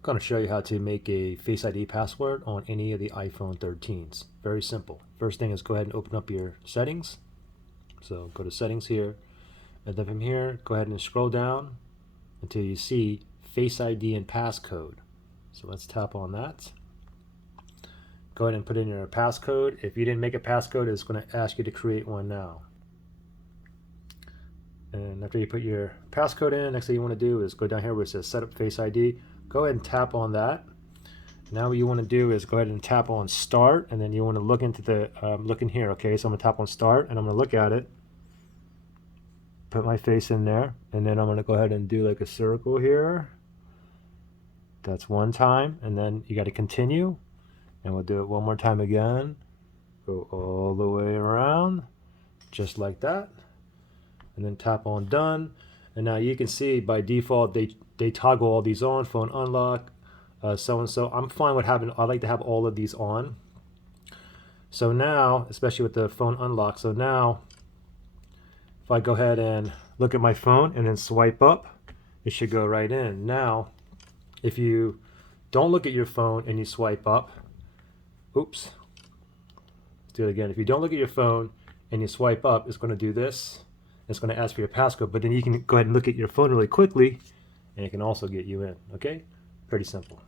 I'm going to show you how to make a Face ID password on any of the iPhone 13s. Very simple. First thing is go ahead and open up your settings. So go to settings here, and then from here go ahead and scroll down until you see Face ID and passcode. So let's tap on that. Go ahead and put in your passcode. If you didn't make a passcode, it's going to ask you to create one now. And after you put your passcode in, next thing you want to do is go down here where it says set up Face ID. Go ahead and tap on that. Now what you want to do is go ahead and tap on start, and then you want to look into the look in here. Okay, so I'm gonna tap on start and I'm gonna look at it, put my face in there, and then I'm gonna go ahead and do like a circle here. That's one time, and then you got to continue, and we'll do it one more time again. Go all the way around just like that, and then tap on done. And now you can see by default they toggle all these on, phone unlock, so and so. I'm fine with having, I like to have all of these on. So now, especially with the phone unlock, so now if I go ahead and look at my phone and then swipe up, it should go right in. Now if you don't look at your phone and you swipe up, oops, let's do it again. If you don't look at your phone and you swipe up, it's going to do this. It's going to ask for your passcode, but then you can go ahead and look at your phone really quickly and it can also get you in. Okay, pretty simple.